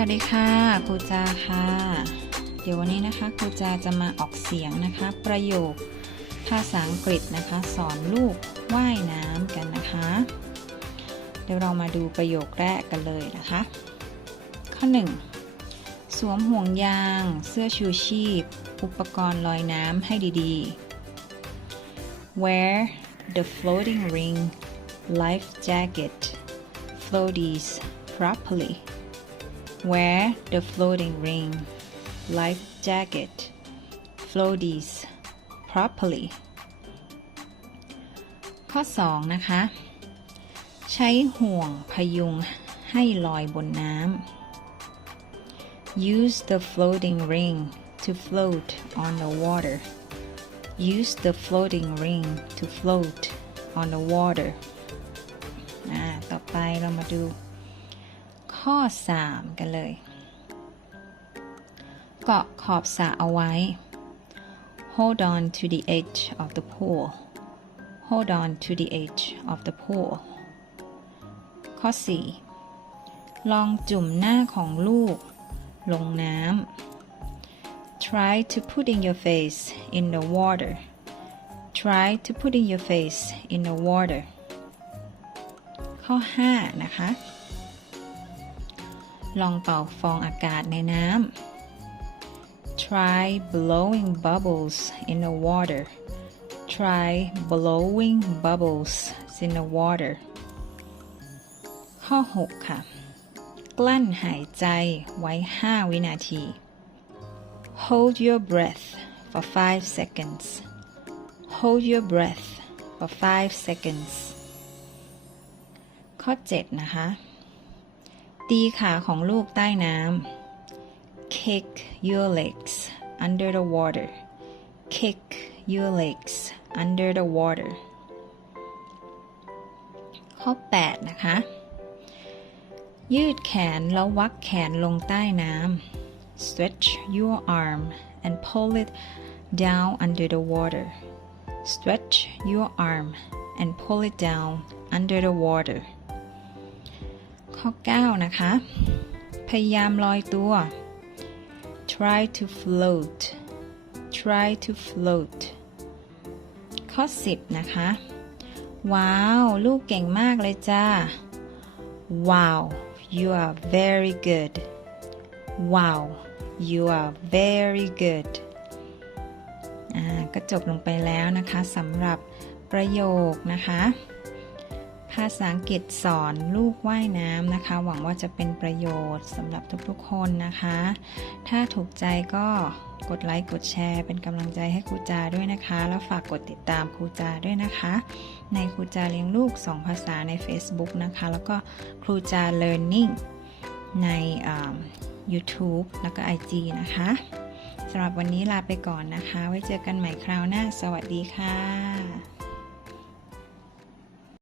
สวัสดีค่ะครูจาค่ะ เดี๋ยววันนี้นะคะครูจาจะมาออกเสียงนะคะ ประโยคภาษาอังกฤษนะคะ สอนลูกว่ายน้ำกันนะคะ เดี๋ยวเรามาดูประโยคแรกกันเลยนะคะ ข้อ 1 สวมห่วงยาง เสื้อชูชีพ อุปกรณ์ลอยน้ำให้ดีๆ Wear the floating ring life jacket floaties properly Wear the floating ring life jacket floaties properly ข้อ 2 นะคะ ใช้ห่วงพยุงให้ลอยบนน้ำ Use the floating ring to float on the water. Use the floating ring to float on the water. อ่า ต่อไปเรามาดู ข้อ 3 กันเลย เกาะขอบสระเอาไว้ Hold on to the edge of the pool. Hold on to the edge of the pool. ข้อ 4 ลองจุ่มหน้าของลูก ลงน้ำ Try to put in your face in the water. Try to put in your face in the water. ข้อ 5 นะคะ ลองเป่าฟองอากาศในน้ำ Try blowing bubbles in the water. Try blowing bubbles in the water. ข้อ 6 ค่ะ กลั้นหายใจไว้ 5 วินาที Hold your breath for 5 seconds. Hold your breath for 5 seconds. ข้อ 7 นะคะ ตีขาของลูกใต้น้ำ Kick your legs under the water. Kick your legs under the water. ข้อ 8 นะคะ ยืดแขนแล้ววักแขนลงใต้น้ำ Stretch your arm and pull it down under the water. Stretch your arm and pull it down under the water. ข้อ 9 นะคะ พยายามลอยตัว Try to float. Try to float. ข้อ 10 นะคะ ว้าว ลูกเก่งมากเลยจ้า Wow, you are very good. Wow, you are very good. อ่าก็จบลงไปแล้วนะคะสำหรับประโยคนะคะ ภาษาอังกฤษสอนลูกว่ายน้ำนะคะ หวังว่าจะเป็นประโยชน์สำหรับทุกๆคนนะคะ ถ้าถูกใจก็กดไลค์กดแชร์ เป็นกำลังใจให้ครูจาด้วยนะคะ แล้วฝากกดติดตามครูจาด้วยนะคะ ในครูจาเลี้ยงลูก 2 ภาษาใน Facebook นะคะ แล้วก็ครูจา Learning ใน YouTube แล้วก็ IG นะคะสำหรับวันนี้ลาไปก่อนนะคะ ไว้เจอกันใหม่คราวหน้า สวัสดีค่ะ